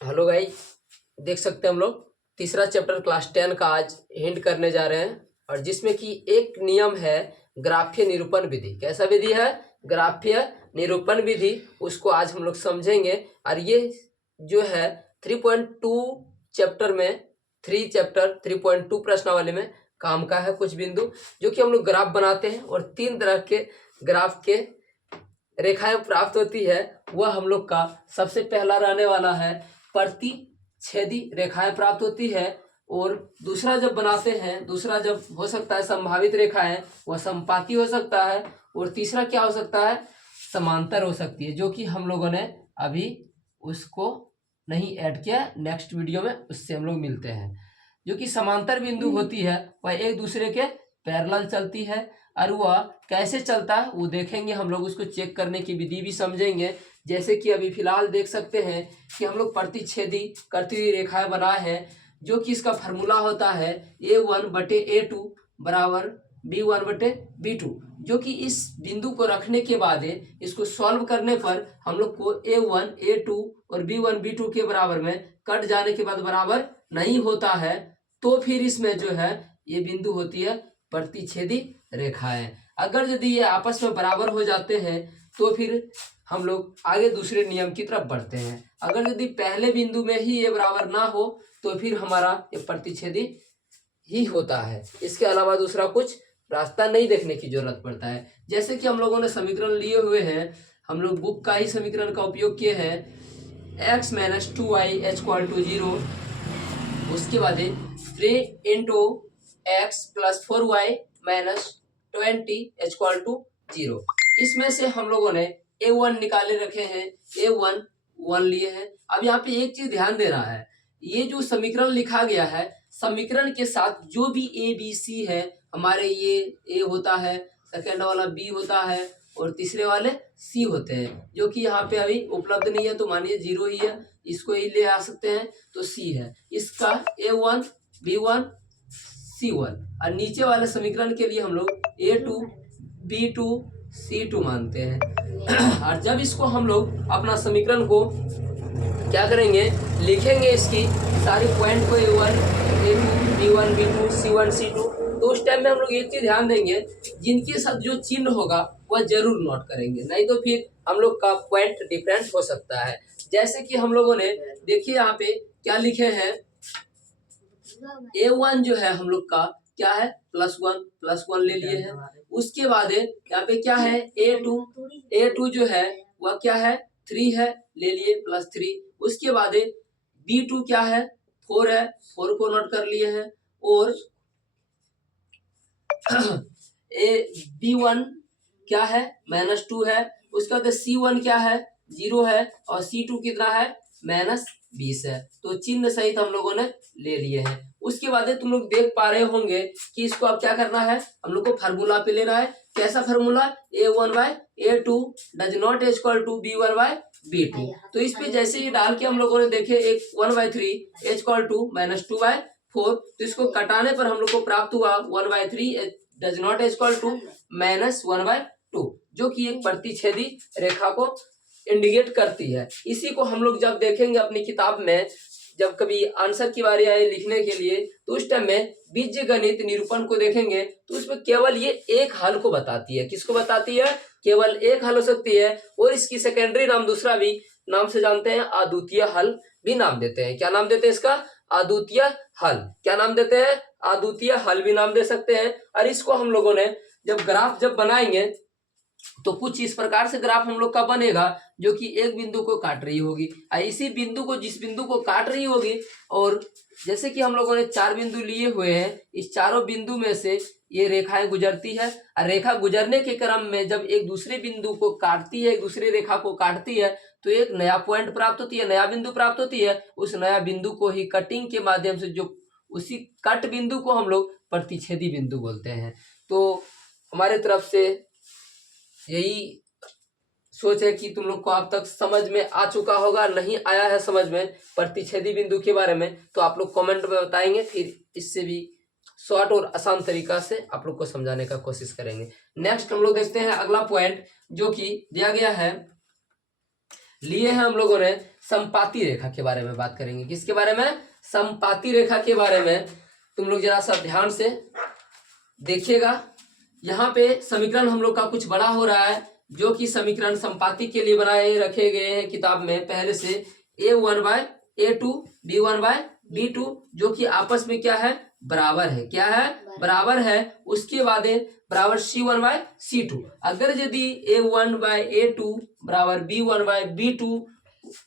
Hello guys, देख सकते हैं हम लोग तीसरा चैप्टर क्लास 10 का आज हिंट करने जा रहे हैं। और जिसमें कि एक नियम है ग्राफीय निरूपण विधि। कैसा विधि है? ग्राफीय निरूपण विधि। उसको आज हम लोग समझेंगे। और ये जो है 3.2 चैप्टर में 3.2 प्रश्नावली में काम का है। कुछ बिंदु जो कि हम लोग ग्राफ बनाते हैं और 3 तरह के ग्राफ के रेखाएं प्राप्त होती है। वह हम लोग का सबसे पहला रहने वाला है प्रतिच्छेदी रेखाएं प्राप्त होती है। और दूसरा जब बनाते हैं, दूसरा जब हो सकता है संभावित रेखाएं, वह समपाती हो सकता है। और तीसरा क्या हो सकता है? समांतर हो सकती है, जो कि हम लोगों ने अभी उसको नहीं ऐड किया। नेक्स्ट वीडियो में उससे हम लोग मिलते हैं। जो कि समांतर बिंदु होती है वह एक दूसरे के पैरेलल चलती है। और वह कैसे चलता है वो देखेंगे हम लोग। उसको चेक करने की विधि भी समझेंगे। जैसे कि अभी फिलहाल देख सकते हैं कि हम लोग प्रतिच्छेदी करती हुई रेखाएं बनाए हैं, जो कि इसका फॉर्मूला होता है A1/A2 बराबर B1/B2। जो कि इस बिंदु को रखने के बाद इसको सॉल्व करने पर हम लोग को A1 A2 और B1 B2 के बराबर में कट जाने के बाद बराबर नहीं होता है, तो फिर इसमें जो है ये बिंदु होती है प्रतिच्छेदी रेखाएं। अगर यदि ये आपस में बराबर हो जाते हैं तो फिर हम लोग आगे दूसरे नियम की तरफ बढ़ते हैं। अगर यदि पहले बिंदु में ही ये बराबर ना हो तो फिर हमारा ये प्रतिच्छेदी ही होता है। इसके अलावा दूसरा कुछ रास्ता नहीं देखने की जरूरत पड़ता है। जैसे कि हम लोगों ने समीकरण लिए हुए हैं, हम लोग बुक का ही समीकरण का उपयोग किए हैं। x - 2y = 0, उसके बाद 3 × x + 4y - 20 = 0। इसमें से हम लोगों ने A1 निकाले रखे हैं। A1 1 लिए हैं। अब यहाँ पे एक चीज ध्यान देना है, ये जो समीकरण लिखा गया है, समीकरण के साथ जो भी A B C है, हमारे ये A होता है, सेकेंड वाला B होता है और तीसरे वाले C होते हैं, जो कि यहाँ पे अभी उपलब्ध नहीं है। तो मानिए 0 ही है, इसको ही ले आ सकते हैं, तो C है। इसका A1 B1 C1 और नीचे वाले समीकरण के लिए हम लोग A2 B2 C2 मानते हैं। और जब इसको हम लोग अपना समीकरण को क्या करेंगे, लिखेंगे इसकी सारी पॉइंट को A1 A2 B1 B2 C1 C2, तो उस टाइम में हम लोग एक चीज ध्यान देंगे, जिनके साथ जो चिन्ह होगा वह जरूर नोट करेंगे, नहीं तो फिर हम लोग का पॉइंट डिफरेंट हो सकता है। जैसे कि हम लोगों ने देखिए यहाँ पे क्या लिखे हैं, A1 जो है हम लोग का क्या है +1 ले लिए हैं। उसके बाद यहाँ पे क्या है A2 जो है वह क्या है 3 है, ले लिए +3। उसके बाद B2 क्या है 4 है, 4 को नोट कर लिए हैं। और B1 क्या है -2 है। उसके बाद C1 क्या है 0 है और C2 कितना है -20 है। तो चिन्ह सहित हम लोगों ने ले लिए हैं। उसके बाद तुम लोग देख पा रहे होंगे कि इसको अब क्या करना है, हम लोग को फार्मूला पे लेना है। कैसा formula? A1/A2 does not = B1/B2। तो इस पे जैसे ही डाल के हम लोगों ने देखे एक 1/3 = -2/4, तो इसको कटाने पर हम लोग को प्राप्त हुआ 1/3 डज नॉट = -1/2, जो कि एक प्रतिच्छेदी रेखा को इंडिकेट करती है। इसी को हम लोग जब देखेंगे अपनी किताब में, जब कभी आंसर की बारी आए लिखने के लिए, तो उस टाइम में बीजगणित निरूपण को देखेंगे तो उसमें केवल ये एक हल को बताती है। किसको बताती है? केवल एक हल हो सकती है। और इसकी सेकेंडरी नाम दूसरा भी नाम से जानते हैं, अद्वितीय हल भी नाम देते हैं। क्या नाम देते हैं इसका? अद्वितीय हल। क्या नाम देते हैं? अद्वितीय हल भी नाम दे सकते हैं। और इसको हम लोगों ने जब ग्राफ बनाएंगे तो कुछ इस प्रकार से ग्राफ हम लोग का बनेगा, जो कि एक बिंदु को काट रही होगी। इसी बिंदु को, जिस बिंदु को काट रही होगी, और जैसे कि हम लोगों ने 4 बिंदु लिए हुए हैं, इस चारों बिंदु में से ये रेखाएं गुजरती है। और रेखा गुजरने के क्रम में जब एक दूसरे बिंदु को काटती है, एक दूसरी रेखा को काटती है, तो एक नया पॉइंट प्राप्त होती है, नया बिंदु प्राप्त होती है। उस नया बिंदु को ही कटिंग के माध्यम से, जो उसी कट बिंदु को हम लोग प्रतिच्छेदी बिंदु बोलते हैं। तो हमारे तरफ से यही सोच है कि तुम लोग को अब तक समझ में आ चुका होगा। नहीं आया है समझ में प्रतिच्छेदी बिंदु के बारे में, तो आप लोग कमेंट में बताएंगे, फिर इससे भी शॉर्ट और आसान तरीका से आप लोग को समझाने का कोशिश करेंगे। नेक्स्ट हम लोग देखते हैं अगला पॉइंट, जो कि दिया गया है, लिए हैं हम लोगों ने संपाती रेखा के बारे में बात करेंगे। किसके बारे में? संपाती रेखा के बारे में। तुम लोग जरा सा ध्यान से देखिएगा, यहाँ पे समीकरण हम लोग का कुछ बड़ा हो रहा है, जो कि समीकरण संपाती के लिए बनाए रखे गए हैं किताब में पहले से। A1/A2 B1/B2 जो कि आपस में क्या है? बराबर है। क्या है? बराबर है। उसके बाद बराबर C1/C2। अगर यदि A1/A2 बराबर B1/B2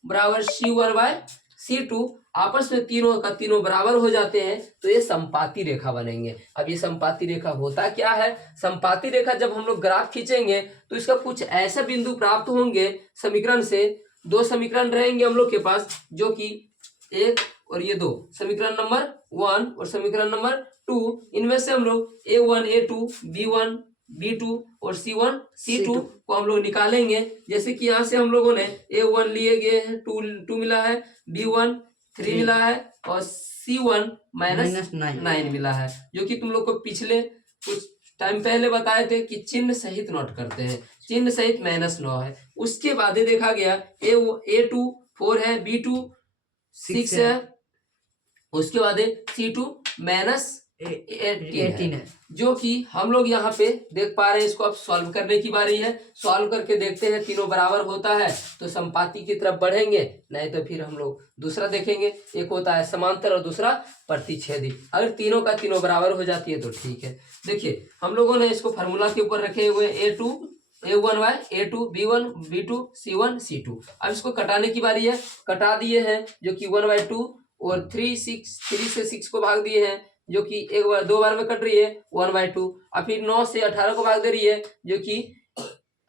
बराबर C1/C2 आपस में तीनों का तीनों बराबर हो जाते हैं तो ये संपाती रेखा बनेंगे। अब ये संपाती रेखा होता क्या है? संपाती रेखा जब हम लोग ग्राफ खींचेंगे तो इसका कुछ ऐसे बिंदु प्राप्त होंगे समीकरण से। दो समीकरण रहेंगे हम लोग के पास, जो कि एक और ये दो, समीकरण नंबर 1 और समीकरण नंबर 2। इनमें से हम लोग A1/A2 B1 B2 और C1/C2 को हम लोग निकालेंगे। जैसे कि यहाँ से हम लोगों ने A1 लिए गए हैं 2 मिला है, B1 3 मिला है और C1 -9 मिला है, जो कि तुम लोग को पिछले कुछ टाइम पहले बताए थे कि चिन्ह सहित नोट करते हैं। चिन्ह सहित -9 है। उसके बाद देखा गया A2 4 है, B2 6 है, उसके बाद C2 -18 है, जो कि हम लोग यहाँ पे देख पा रहे हैं। इसको अब सॉल्व करने की बारी है। सॉल्व करके देखते हैं, तीनों बराबर होता है तो संपाती की तरफ बढ़ेंगे, नहीं तो फिर हम लोग दूसरा देखेंगे। एक होता है समांतर और दूसरा प्रतिच्छेदी। अगर तीनों का तीनों बराबर हो जाती है तो ठीक है। देखिए हम लोगों ने इसको फार्मूला के ऊपर रखे हुए A1/A2 B1 B2 C1 C2। अब इसको कटाने की बारी है। कटा दिए हैं, जो कि 1/2 और 3 से 6 को भाग दिए हैं, जो कि एक बार 2 बार में कट रही है 1/2। और फिर 9 से 18 को भाग दे रही है, जो कि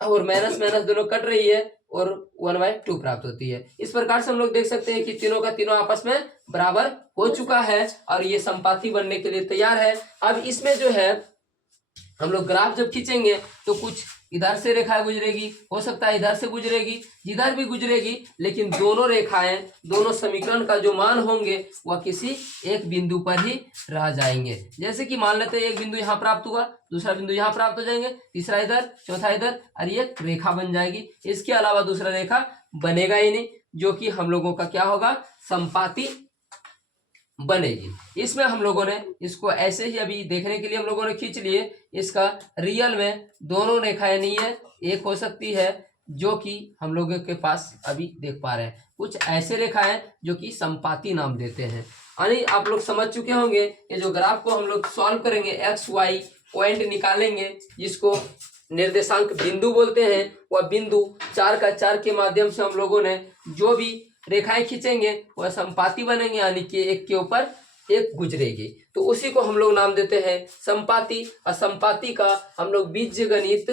और माइनस माइनस दोनों कट रही है और 1/2 प्राप्त होती है। इस प्रकार से हम लोग देख सकते हैं कि तीनों का तीनों आपस में बराबर हो चुका है और ये संपाती बनने के लिए तैयार है। अब इसमें जो है हम लोग ग्राफ जब खींचेंगे तो कुछ इधर से रेखा गुजरेगी, हो सकता है इधर से गुजरेगी, जिधर भी गुजरेगी, लेकिन दोनों रेखाएं, दोनों समीकरण का जो मान होंगे वह किसी एक बिंदु पर ही रह जाएंगे। जैसे कि मान लेते हैं एक बिंदु यहाँ प्राप्त हुआ, दूसरा बिंदु यहाँ प्राप्त हो जाएंगे, तीसरा इधर, चौथा इधर, और ये रेखा बन जाएगी। इसके अलावा दूसरा रेखा बनेगा ही नहीं, जो कि हम लोगों का क्या होगा? संपाती बनेगी। इसमें हम लोगों ने इसको ऐसे ही अभी देखने के लिए हम लोगों ने खींच लिए। इसका रियल में दोनों रेखाएं नहीं है, एक हो सकती है, जो कि हम लोगों के पास अभी देख पा रहे हैं। कुछ ऐसे रेखाएं जो कि संपाती नाम देते हैं। यानी आप लोग समझ चुके होंगे, ये जो ग्राफ को हम लोग सॉल्व करेंगे, XY पॉइंट निकालेंगे, जिसको निर्देशांक बिंदु बोलते हैं। वह बिंदु 4 का 4 के माध्यम से हम लोगों ने जो भी रेखाएं खींचेंगे वह संपाती बनेंगे, यानी कि एक के ऊपर एक गुजरेगी, तो उसी को हम लोग नाम देते हैं संपाती। और संपाती का हम लोग बीजगणित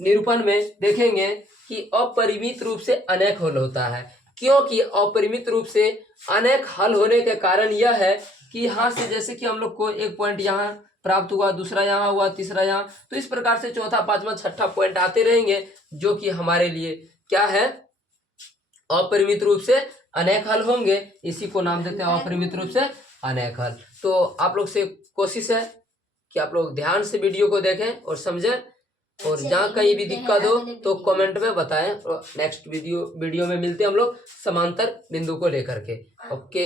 निरूपण में देखेंगे कि अपरिमित रूप से अनेक हल होता है। क्योंकि अपरिमित रूप से अनेक हल होने के कारण यह है कि यहाँ से जैसे कि हम लोग को एक पॉइंट यहाँ प्राप्त हुआ, दूसरा यहाँ हुआ, तीसरा यहाँ, तो इस प्रकार से चौथा, पांचवा, छठा पॉइंट आते रहेंगे, जो कि हमारे लिए क्या है? अपरिमित रूप से अनेक हल होंगे। इसी को नाम देते हैं अपरिमित रूप से अनेक हल। तो आप लोग से कोशिश है कि आप लोग ध्यान से वीडियो को देखें और समझें, और जहाँ कहीं भी दिक्कत हो तो कमेंट में बताएं। और नेक्स्ट वीडियो में मिलते हैं हम लोग समांतर बिंदु को लेकर के। ओके,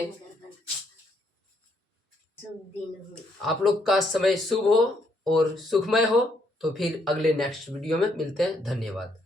आप लोग का समय शुभ हो और सुखमय हो। तो फिर अगले नेक्स्ट वीडियो में मिलते हैं। धन्यवाद।